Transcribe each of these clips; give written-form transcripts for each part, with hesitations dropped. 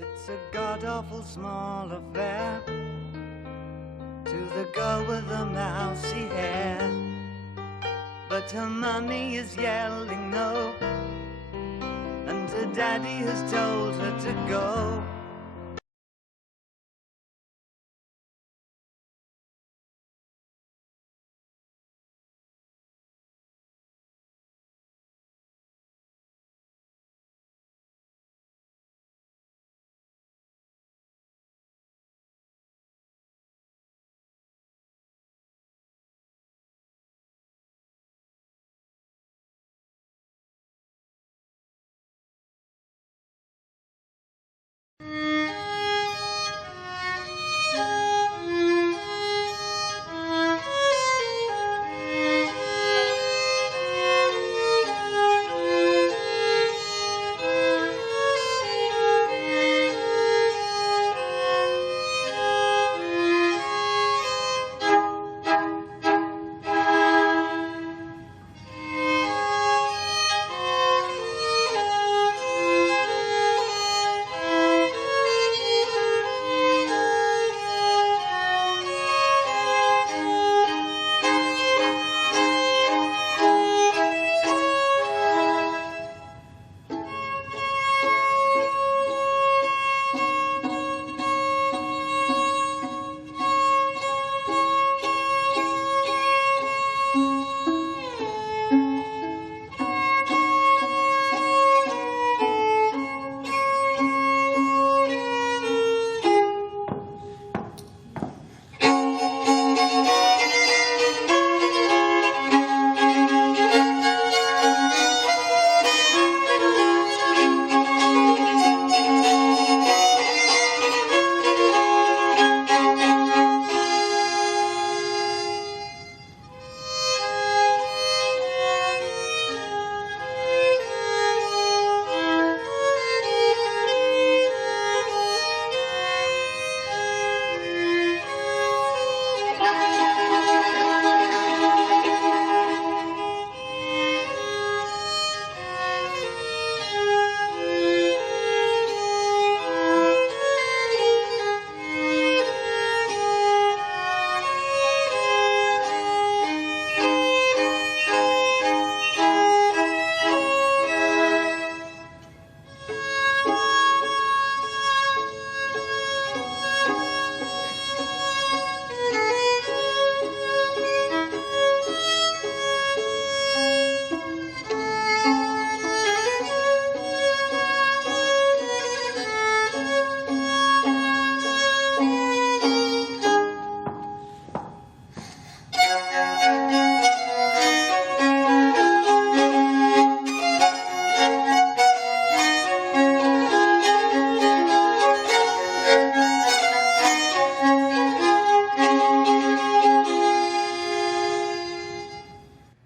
It's a god-awful small affair to the girl with the mousy hair, but her mummy is yelling no, and her daddy has told her to go.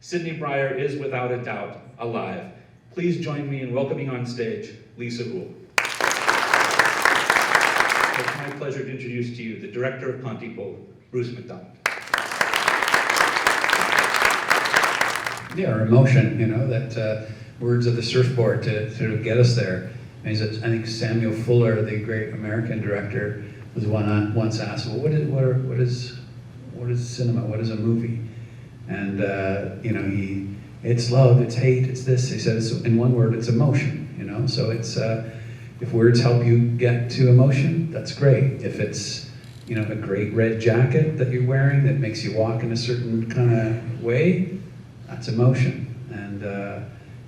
Sydney Breyer is without a doubt alive. Please join me in welcoming on stage Lisa Uhl. It's my pleasure to introduce to you the director of Pontypool, Bruce McDonald. Yeah, our emotion, you know, that words of the surfboard to sort of get us there. And I think Samuel Fuller, the great American director, was once asked, well, what is cinema? What is a movie? And you know, it's love, it's hate, it's this. He said, in one word, it's emotion. You know, so it's if words help you get to emotion, that's great. If it's, you know, a great red jacket that you're wearing that makes you walk in a certain kind of way, that's emotion. And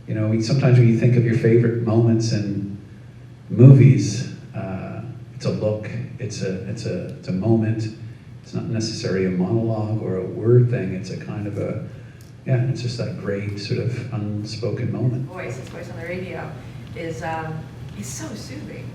you know, sometimes when you think of your favorite moments in movies, it's a look, it's a moment. It's not necessarily a monologue or a word thing. It's a kind of a, yeah, it's just that great sort of unspoken moment. His voice on the radio is so soothing.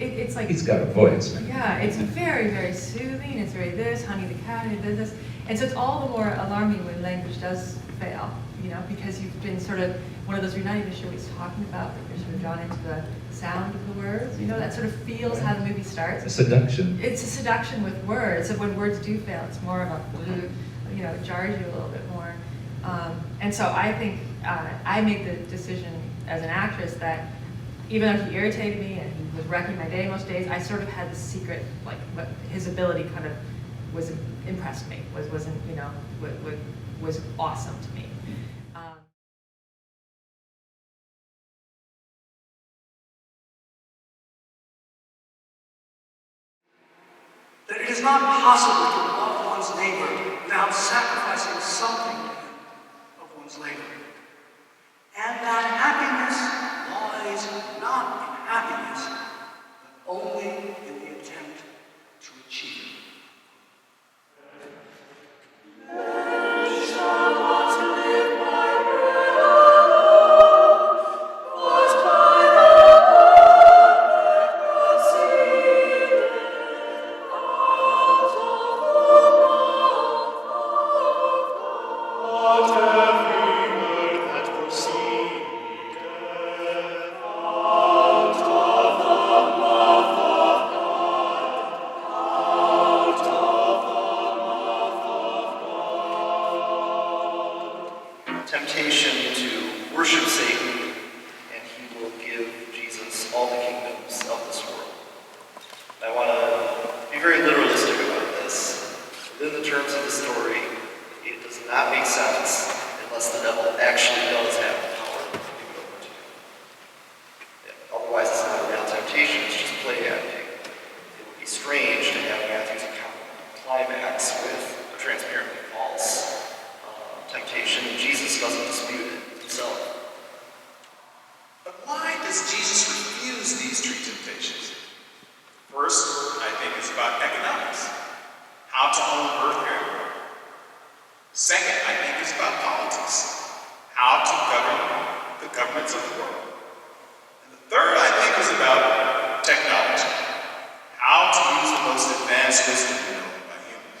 It's like, He's got a voice. yeah, it's very, very soothing. It's very this, Honey the Cat, it does this. And so it's all the more alarming when language does fail, you know, because you've been sort of one of those, you're not even sure what he's talking about, but you're sort of drawn into the sound of the words, you know, that sort of feels how the movie starts. A seduction. It's a seduction with words. So when words do fail, it's more of a, you know, it jars you a little bit more. And so I think I made the decision as an actress that even though he irritated me and he was wrecking my day most days. I sort of had this secret, like, what his ability kind of was impressed me, wasn't, you know, was awesome to me. That it is not possible to love one's neighbor without sacrificing something of one's labor. And that happiness lies not in happiness, but only in the attempt to achieve it. Temptation to worship Satan, and he will give Jesus all the kingdoms of this world. I want to be very literalistic about this. Within the terms of the story, it does not make sense unless the devil actually does have the power to give it over to you. Yeah, otherwise, it's not a real temptation, it's just play acting. It would be strange to have Matthew's account climax with a transparently false temptation, and Jesus doesn't dispute it himself. But why does Jesus refuse these three temptations? First, I think it's about economics. How to own earth area. Second, I think it's about politics. How to govern the governments of the world. And the third, I think, is about technology. How to use the most advanced wisdom known by humans.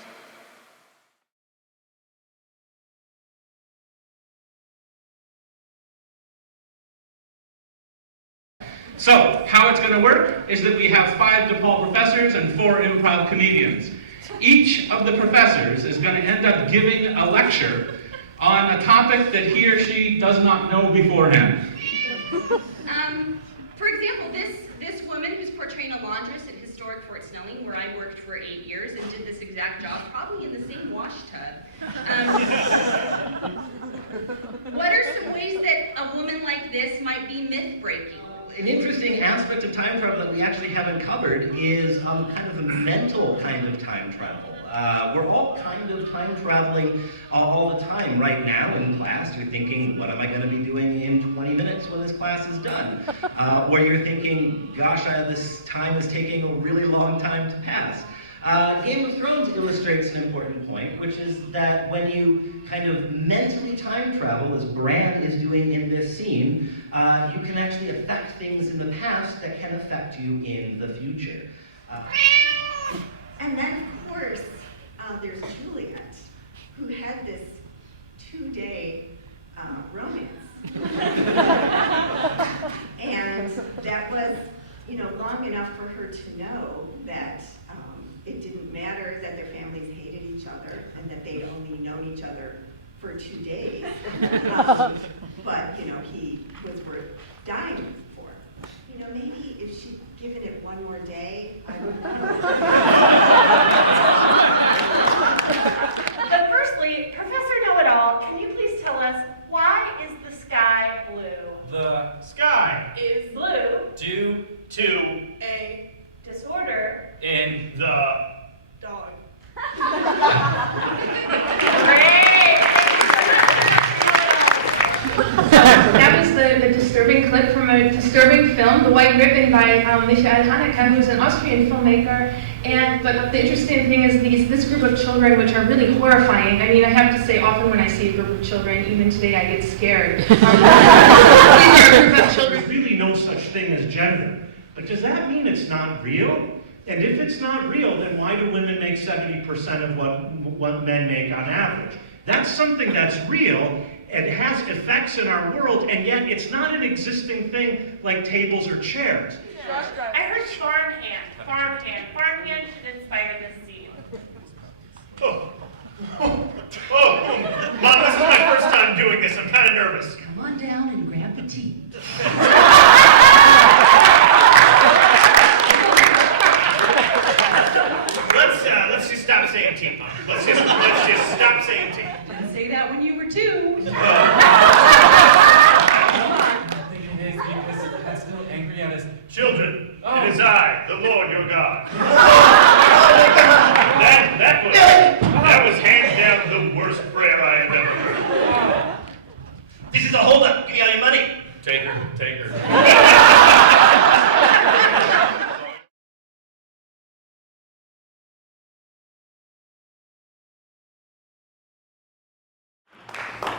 So, how it's going to work is that we have 5 DePaul professors and 4 improv comedians. Each of the professors is going to end up giving a lecture on a topic that he or she does not know beforehand. For example, this woman who's portraying a laundress at historic Fort Snelling, where I worked for 8 years and did this exact job, probably in the same wash tub. What are some ways that a woman like this might be myth-breaking? An interesting aspect of time travel that we actually haven't covered is kind of a mental kind of time travel. We're all kind of time traveling all the time. Right now in class, you're thinking, what am I going to be doing in 20 minutes when this class is done? Or you're thinking, gosh, this time is taking a really long time to pass. Game of Thrones illustrates an important point, which is that when you kind of mentally time travel, as Bran is doing in this scene, you can actually affect things in the past that can affect you in the future. And then, of course, there's Juliet, who had this 2-day romance. And that was, long enough for her to know that it didn't matter that their families hated each other and that they'd only known each other for 2 days. But, he was worth dying for. Maybe if she'd given it one more day, I would know. But firstly, Professor Know-It-All, can you please tell us, why is the sky blue? The sky Is blue due to a disorder in the dog? That was the disturbing clip from a disturbing film, The White Ribbon by Michael Haneke, who's an Austrian filmmaker. But the interesting thing is this group of children, which are really horrifying. I mean, I have to say, often when I see a group of children, even today, I get scared. These are a group of children. There's really no such thing as gender. But does that mean it's not real? And if it's not real, then why do women make 70% of what men make on average? That's something that's real. It has effects in our world, and yet it's not an existing thing like tables or chairs. I heard farmhand. Farmhand should inspire this scene. Oh, Mom, this is my first time doing this. I'm kind of nervous. Come on down and grab the tea. I, the Lord your God. that was hands down the worst prayer I have ever heard. This is a holdup. Give me all your money. Take her.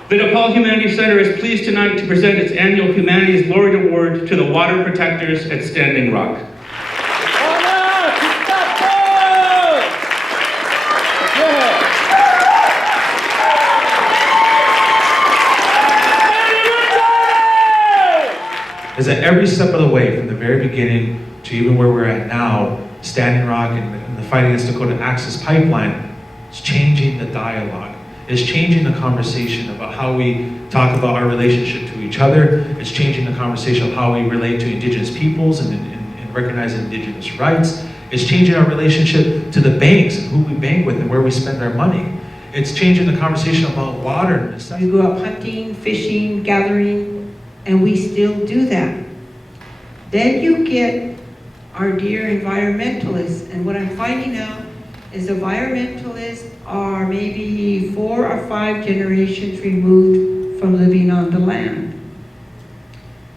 The DePaul Humanities Center is pleased tonight to present its annual Humanities Laureate Award to the water protectors at Standing Rock. Is that every step of the way, from the very beginning to even where we're at now, Standing Rock and the fight against Dakota Access Pipeline, is changing the dialogue. It's changing the conversation about how we talk about our relationship to each other. It's changing the conversation of how we relate to Indigenous peoples and recognize Indigenous rights. It's changing our relationship to the banks and who we bank with and where we spend our money. It's changing the conversation about water. We grew up hunting, fishing, gathering, and we still do that. Then you get our dear environmentalists, and what I'm finding out is environmentalists are maybe 4 or 5 generations removed from living on the land.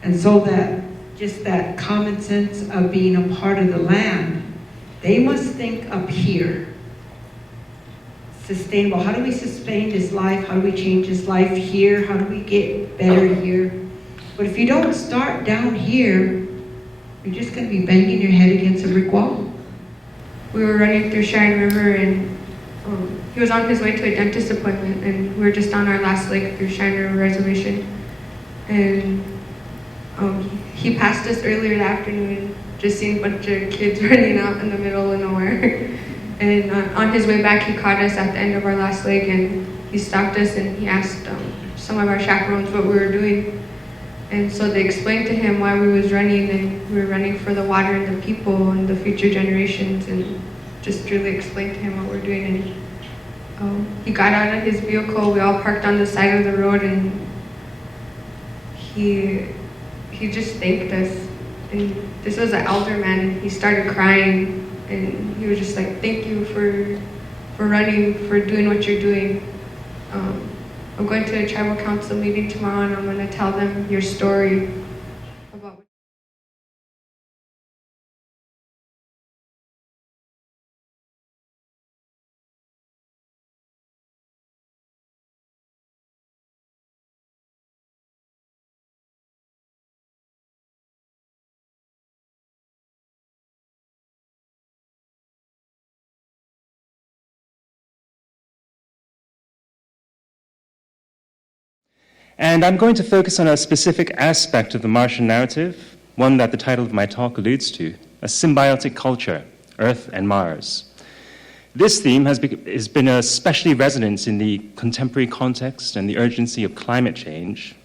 And so that, just that common sense of being a part of the land, they must think up here. Sustainable, how do we sustain this life? How do we change this life here? How do we get better here? But if you don't start down here, you're just gonna be banging your head against a brick wall. We were running through Cheyenne River, and he was on his way to a dentist appointment, and we were just on our last leg through Cheyenne River Reservation. And he passed us earlier that afternoon, just seeing a bunch of kids running out in the middle of nowhere. And on his way back, he caught us at the end of our last leg, and he stopped us and he asked some of our chaperones what we were doing. And so they explained to him why we was running, and we were running for the water and the people and the future generations, and just really explained to him what we're doing. And he got out of his vehicle. We all parked on the side of the road, and he just thanked us. And this was an elder man, and he started crying, and he was just like, "Thank you for running, for doing what you're doing. I'm going to a tribal council meeting tomorrow, and I'm going to tell them your story about." And I'm going to focus on a specific aspect of the Martian narrative, one that the title of my talk alludes to, a symbiotic culture, Earth and Mars. This theme has been especially resonant in the contemporary context and the urgency of climate change.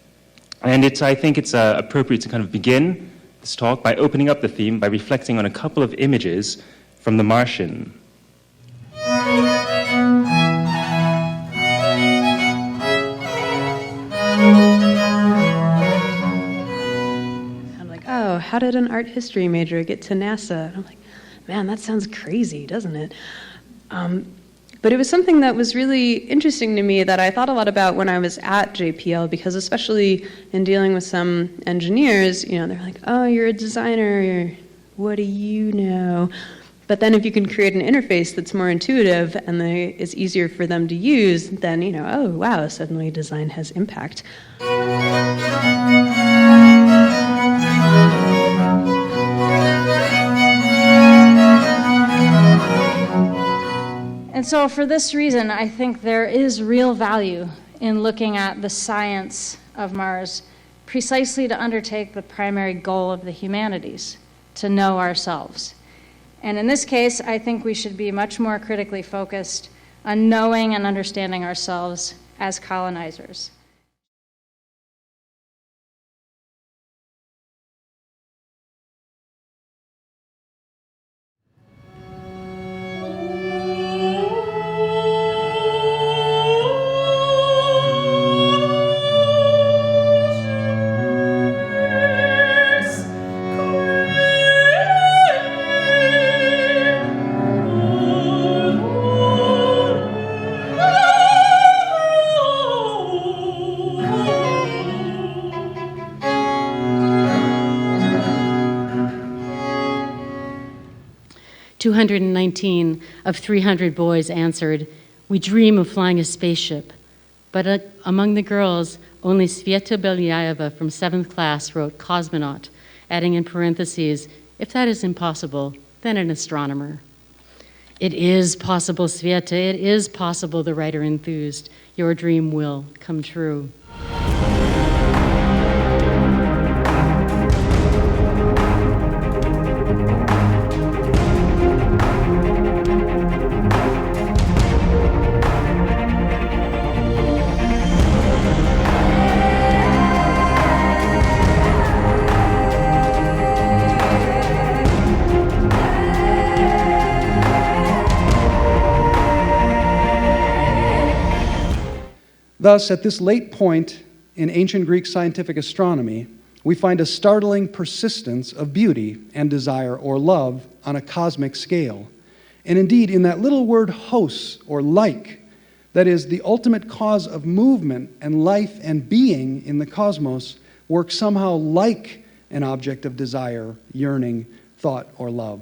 And I think it's appropriate to kind of begin this talk by opening up the theme by reflecting on a couple of images from The Martian. I'm like, oh, how did an art history major get to NASA? And I'm like, man, that sounds crazy, doesn't it? But it was something that was really interesting to me that I thought a lot about when I was at JPL, because especially in dealing with some engineers, they're like, oh, you're a designer, what do you know? But then if you can create an interface that's more intuitive and is easier for them to use, then, oh, wow, suddenly design has impact. And so for this reason, I think there is real value in looking at the science of Mars precisely to undertake the primary goal of the humanities, to know ourselves. And in this case, I think we should be much more critically focused on knowing and understanding ourselves as colonizers. 219 of 300 boys answered, "We dream of flying a spaceship." But among the girls, only Sveta Belyaeva from 7th class wrote cosmonaut, adding in parentheses, "If that is impossible, then an astronomer." "It is possible, Sveta, it is possible," the writer enthused. "Your dream will come true." Thus, at this late point in ancient Greek scientific astronomy, we find a startling persistence of beauty and desire or love on a cosmic scale. And indeed, in that little word hos, or like, that is, the ultimate cause of movement and life and being in the cosmos, works somehow like an object of desire, yearning, thought, or love.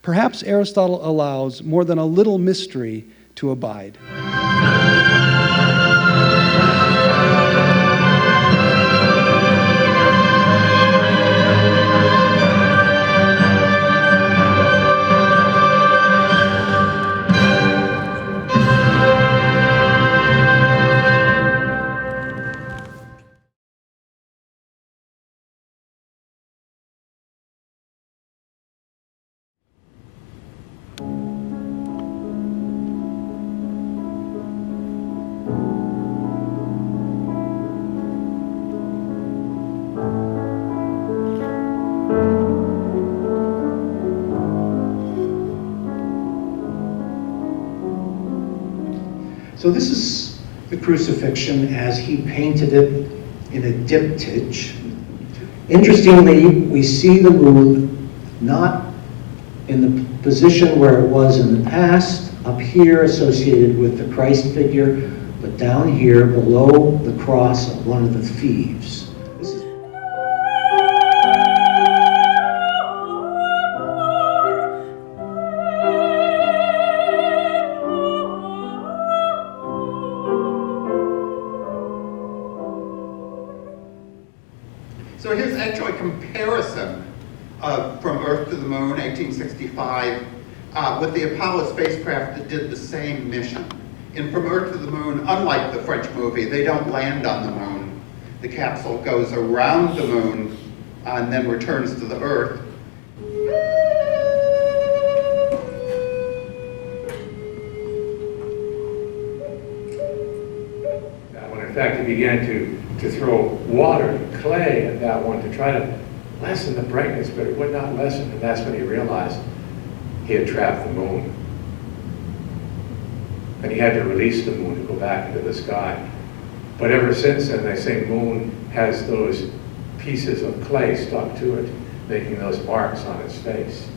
Perhaps Aristotle allows more than a little mystery to abide. So this is the crucifixion as he painted it in a diptych. Interestingly, we see the wound not in the position where it was in the past, up here associated with the Christ figure, but down here below the cross of one of the thieves. So here's actually a comparison from Earth to the Moon, 1865, with the Apollo spacecraft that did the same mission. And from Earth to the Moon, unlike the French movie, they don't land on the moon. The capsule goes around the moon and then returns to the Earth. When in fact he began to throw water and clay at that one to try to lessen the brightness, but it would not lessen, and that's when he realized he had trapped the moon. And he had to release the moon to go back into the sky. But ever since then, they say moon has those pieces of clay stuck to it, making those marks on its face.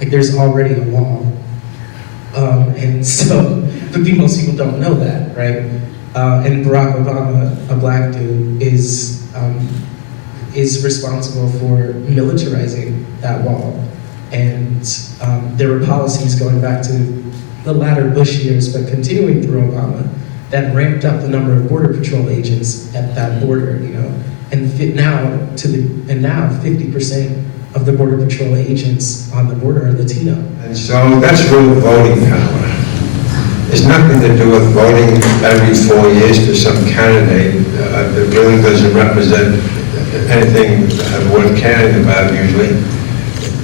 Like there's already a wall, and so most people don't know that, right? And Barack Obama, a black dude, is responsible for militarizing that wall, and there were policies going back to the latter Bush years, but continuing through Obama, that ramped up the number of Border Patrol agents at that border, you know, and now 50% of the Border Patrol agents on the border are Latino. And so that's real voting power. It's nothing to do with voting every 4 years for some candidate that really doesn't represent anything worth caring about usually.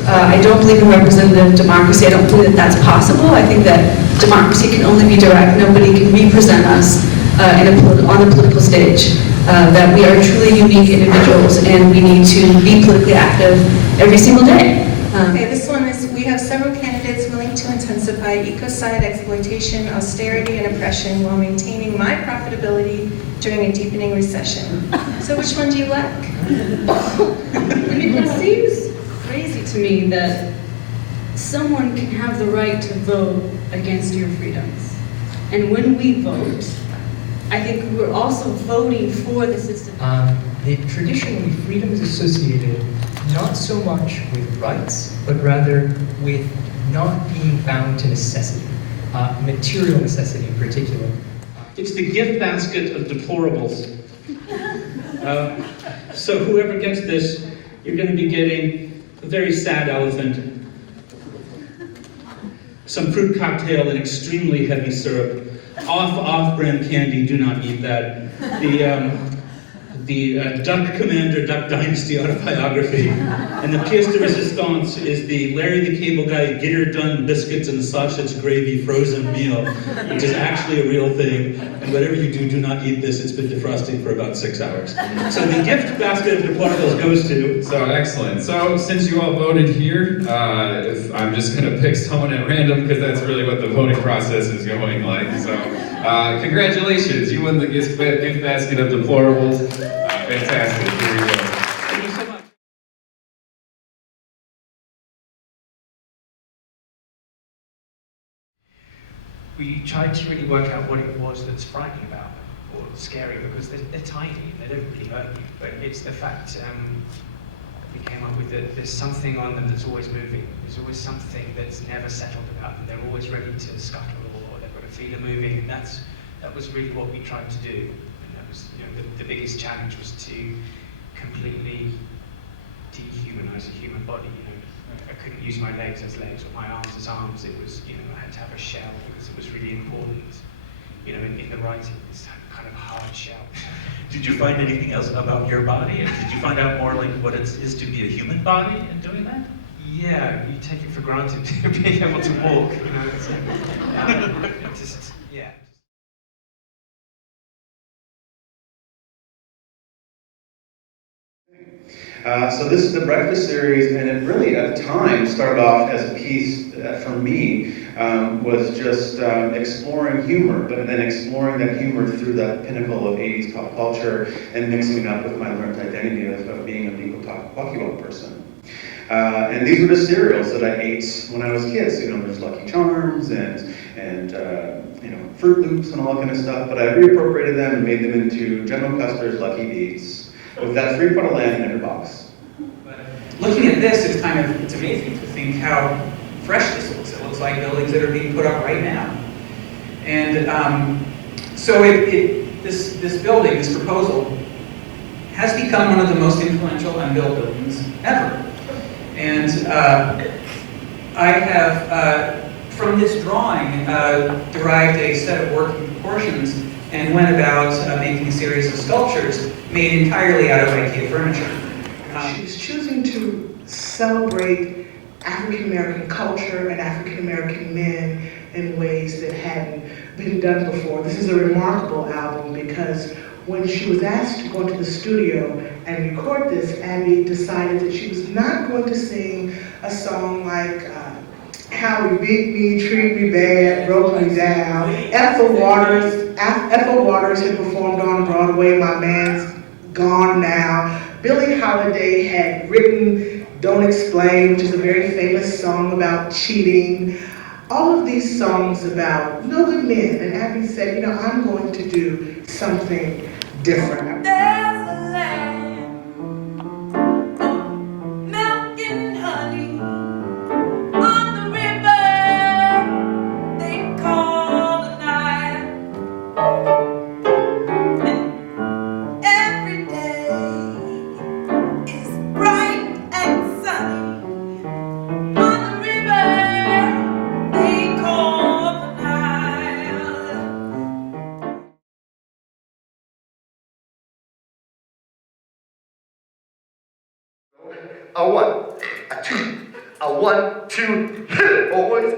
I don't believe in representative democracy. I don't believe that that's possible. I think that democracy can only be direct. Nobody can represent us on the political stage. That we are truly unique individuals and we need to be politically active every single day. Okay, this one is, we have several candidates willing to to intensify ecocide exploitation, austerity, and oppression while maintaining my profitability during a deepening recession. So which one do you like? I mean, it seems crazy to me that someone can have the right to vote against your freedoms. And when we vote, I think we're also voting for the system. Traditionally, freedom is associated not so much with rights, but rather with not being bound to necessity, material necessity in particular. It's the gift basket of deplorables. So whoever gets this, you're going to be getting a very sad elephant, some fruit cocktail and extremely heavy syrup, off-brand candy, do not eat that. The Duck Commander, Duck Dynasty autobiography, and the pièce de résistance is the Larry the Cable Guy get her done biscuits and sausage gravy frozen meal, which is actually a real thing. And whatever you do, do not eat this. It's been defrosting for about 6 hours. So the gift basket of deplorables goes to. So excellent. So since you all voted here, I'm just going to pick someone at random because that's really what the voting process is going like. So congratulations, you won the gift basket of deplorables. Fantastic. Here we go. Thank you so much. We tried to really work out what it was that's frightening about them, or scary, because they're tiny, they don't really hurt you, but it's the fact we came up with that there's something on them that's always moving. There's always something that's never settled about them. They're always ready to scuttle, or they've got a feeler moving, and that was really what we tried to do. And that was, the biggest challenge was to completely dehumanize a human body. I couldn't use my legs as legs or my arms as arms. It was, I had to have a shell because it was really important, in the writing, this kind of hard shell. Did you find anything else about your body? And did you find out more like what it is to be a human body in doing that? Yeah, you take it for granted being able to walk, yeah. So this is the breakfast series, and it really, at the time, started off as a piece that, for me, was just exploring humor, but then exploring that humor through that pinnacle of 80s pop culture and mixing it up with my learned identity of being a Nico person. And these were the cereals that I ate when I was a kid. So, there's Lucky Charms and Fruit Loops and all that kind of stuff, but I reappropriated them and made them into General Custer's Lucky Beats, with that 3-foot of land in every box. Looking at this, it's amazing to think how fresh this looks. It looks like buildings that are being put up right now. And so this building, this proposal, has become one of the most influential unbuilt buildings ever. And I have, from this drawing, derived a set of working proportions and went about making a series of sculptures made entirely out of IKEA furniture. She's choosing to celebrate African American culture and African American men in ways that hadn't been done before. This is a remarkable album because when she was asked to go into the studio and record this, Abby decided that she was not going to sing a song like How You Beat Me, Treat Me Bad, Broke Me Down. Ethel Waters had performed on Broadway, My Man's Gone Now. Billie Holiday had written Don't Explain, which is a very famous song about cheating. All of these songs about no good men. And Abby said, I'm going to do something different. There's a land of milk and honey on the river they call the Nile. And every day is bright and sunny on the river they call the Nile. A one, a two, a 1, 2, hit it, boys.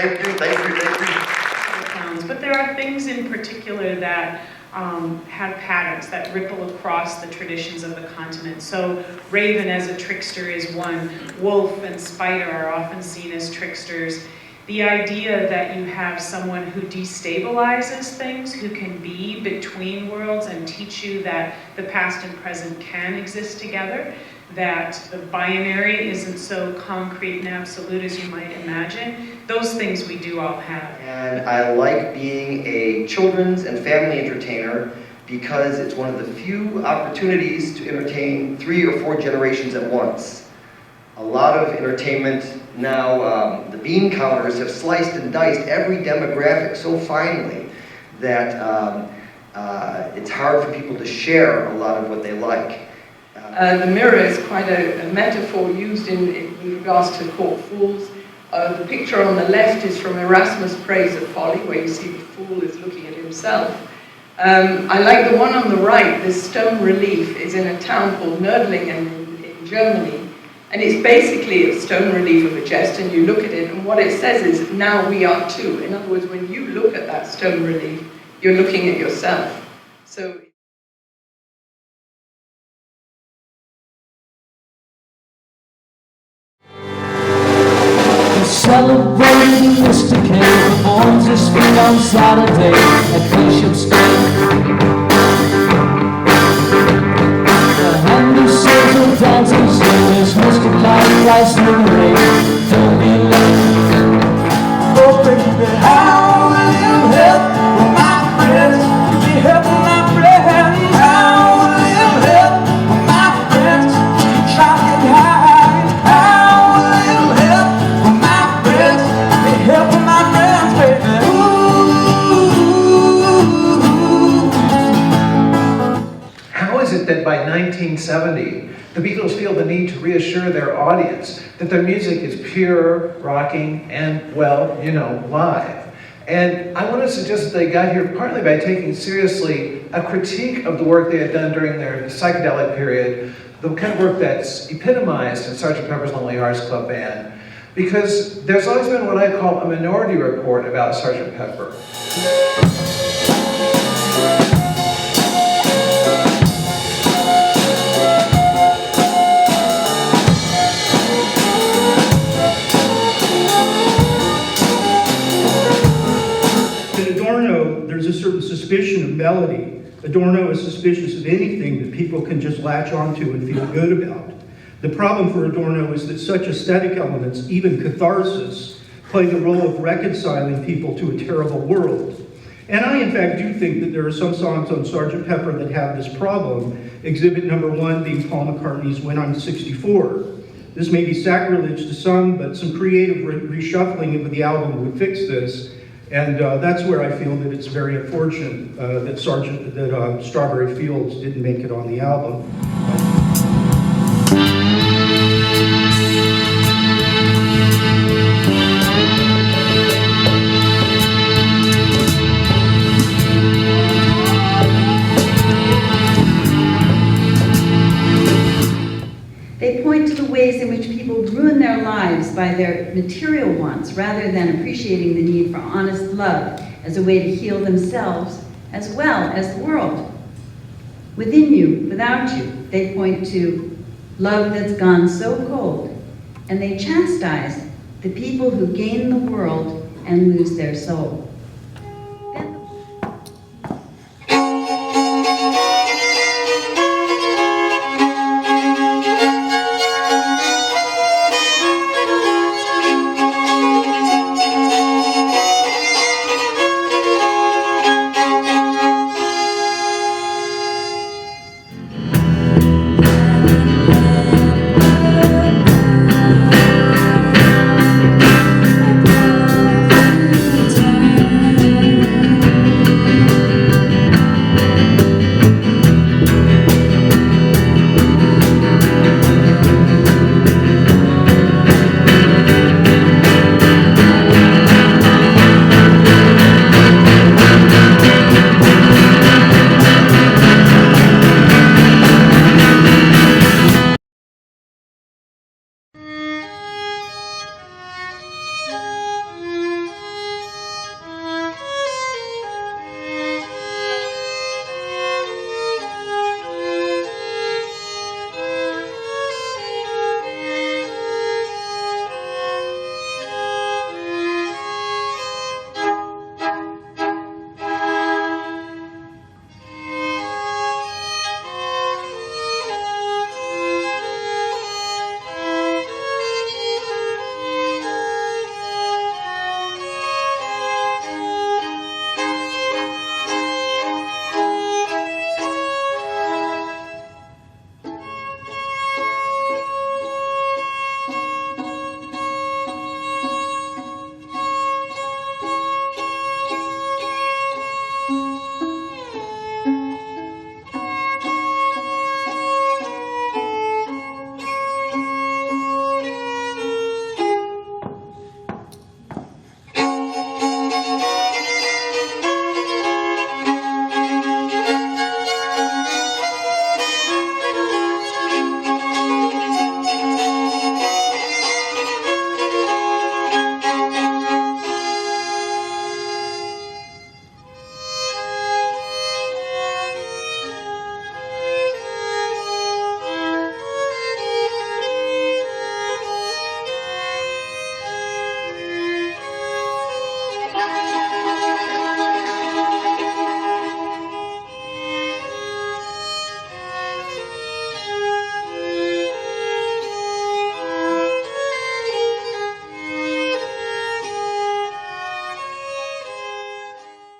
Thank you, thank you, thank you. Towns, but there are things in particular that have patterns that ripple across the traditions of the continent. So raven as a trickster is one. Wolf and spider are often seen as tricksters. The idea that you have someone who destabilizes things, who can be between worlds and teach you that the past and present can exist together, that the binary isn't so concrete and absolute as you might imagine. Those things we do all have. And I like being a children's and family entertainer because it's one of the few opportunities to entertain 3 or 4 generations at once. A lot of entertainment now, the bean counters have sliced and diced every demographic so finely that it's hard for people to share a lot of what they like. The mirror is quite a metaphor used in regards to court fools. The picture on the left is from Erasmus' Praise of Folly, where you see the fool is looking at himself. I like the one on the right. This stone relief is in a town called Nördlingen in Germany. And it's basically a stone relief of a jest, and you look at it, and what it says is, now we are too. In other words, when you look at that stone relief, you're looking at yourself. So. Celebrating Mr. K, performs his feat on Saturday at Bishop's Gate. The hand who sings and dances is Mr. Clyde Price Liberate. Don't be late. Oh baby, how will you help my friends? Be helping my friends. How will you help my friends? Keep trying high. How will you help my friends? Be helping my friends, baby. How is it that by 1970, the Beatles feel the need to reassure their audience that their music is pure, rocking, and, well, you know, live? And I want to suggest that they got here partly by taking seriously a critique of the work they had done during their psychedelic period, the kind of work that's epitomized in Sgt. Pepper's Lonely Hearts Club Band, because there's always been what I call a minority report about Sgt. Pepper. Adorno, there's a certain suspicion of melody. Adorno is suspicious of anything that people can just latch onto and feel good about. The problem for Adorno is that such aesthetic elements, even catharsis, play the role of reconciling people to a terrible world. And I, in fact, do think that there are some songs on Sgt. Pepper that have this problem, exhibit number 1 being Paul McCartney's When I'm 64. This may be sacrilege to some, but some creative reshuffling of the album would fix this. And that's where I feel that it's very unfortunate that Strawberry Fields didn't make it on the album. They point to the ways in which people ruin their lives by their material wants rather than appreciating the need for honest love as a way to heal themselves as well as the world. Within you, without you, they point to love that's gone so cold, and they chastise the people who gain the world and lose their soul.